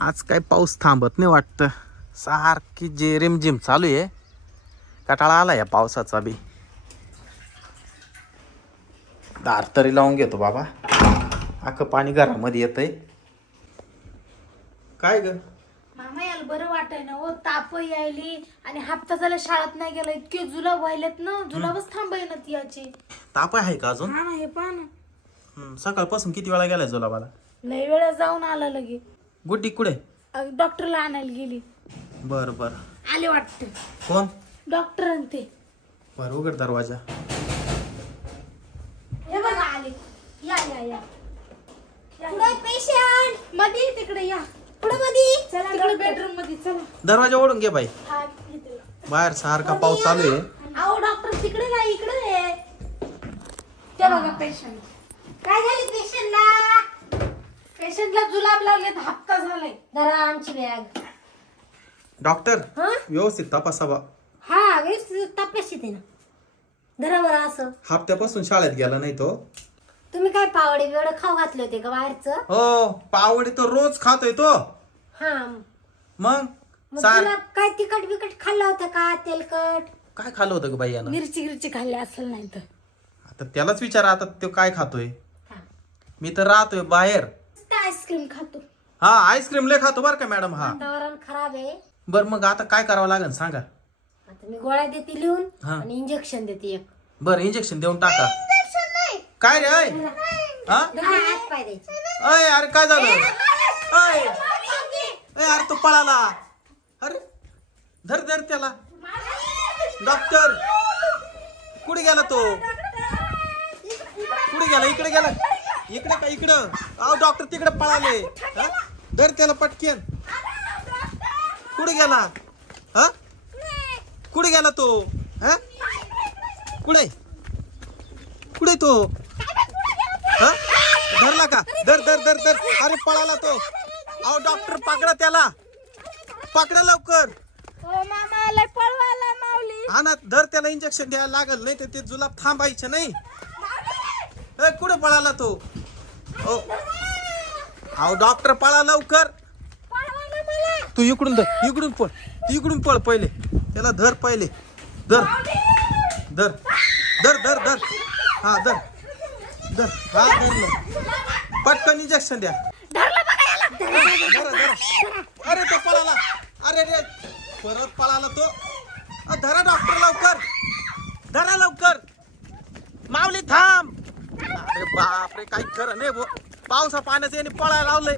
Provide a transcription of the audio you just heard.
आज काय पाऊस थांबत नाही वाटतं, सारखी जे रिमझिम चालू आहे. कटाळा आला या पावसाचा बी. दार तरी लावून घेतो बाबा, अख्खं पाणी घरामध्ये येतंय. काय ग मामा याला बरं वाटाय ना हो, ताप यायली आणि हप्ता झाला शाळेत नाही गेला, इतके जुलाब व्हायलेत ना, जुलाबच थांबाय ना ती याची. ताप आहे का अजून? हा ना, हे पहा ना. सकाळपासून किती वेळा गेलाय जुलाबाला? लय वेळा जाऊन आला लगे. गुड्डी कुठे? डॉक्टरला आणायला गेली. बर बर. आले वाटत. कोण? डॉक्टर ते. बर, उघड दरवाजा. हे बघा आले. या या या. पुढे पेशंट मध्ये, तिकडे या. पुढे मध्ये चला, तिकडे बेडरूम मध्ये चला. दरवाजा ओढून घे बाई. हा, इथे. बाहेर सारखा पाऊस चालू आहे. आओ डॉक्टर तिकडे नाही, इकडे आहे. ते बघा पेशंट. काय झाले पेशंटला? पेशंटला जुलाब लागले, हप्ता झालाय. जरा आमची बॅग. डॉक्टर व्यवस्थित तपासावा. हा व्यवस्थित तपासित आहे ना. जरा बरं असं. हप्त्यापासून शाळेत गेला नाही तो. तुम्ही काय पावडे बिवडे खाऊ घातले होते का बाहेरचं? हो, पावडी तो रोज खातोय तो. हा, मग तुला काय तिखट बिकट खाल्लं होतं का? तेलकट काय खाल्लं होतं ग बाई यानं? मिरची खाल्ली असेल नाही तर. आता त्यालाच विचारा, आता तो काय खातोय. मी तर राहतोय बाहेर. आईस्क्रीम खातो. हा, आईस्क्रीम लय खातो बर का मॅडम. हा, वातावरण खराब आहे. बर, मग आता काय करावं लागेल सांगा. आता मी गोळ्या देते लिहून हा. आणि इंजेक्शन देते एक. बर, इंजेक्शन देऊन टाका. काय रे? अय हा, हात पाय द्यायचे. अय अरे काय झालं? अय अरे तो पळाला. अरे धर धर त्याला. डॉक्टर कुठे गेला तो? कुठे गेला? इकडे गेला. इकडे का? इकडं. अहो डॉक्टर तिकडे पळाले. धर त्याला पटकेन. कुठे गेला? हा, कुठे गेला तो? हा, कुठे कुठे तो? हा, धरला का? धर धर धर धर. अरे पळाला तो. अहो डॉक्टर पकडा त्याला, पकडा लवकर. ओ मामा लय पळवायला माऊली. हा ना, धर त्याला, इंजेक्शन द्यायला लागल, नाही तर ते जुलाब थांबायचं नाही. कुठे पळाला तो? अहो डॉक्टर पळा लवकर. तू इकडून धर, इकडून पळ, इकडून पळ पहिले. त्याला धर पहिले. धर धर धर धर धर. हा धर धर. हा धरलं. पटकन इंजेक्शन द्या. अरे तो पळाला. अरे रे, परत पळाला तो. धरा डॉक्टर लवकर, धरा लवकर. माऊली थांब. अरे बापरे, काही खरं नाही. पावसा पाण्याचं याने पळायला लावलंय.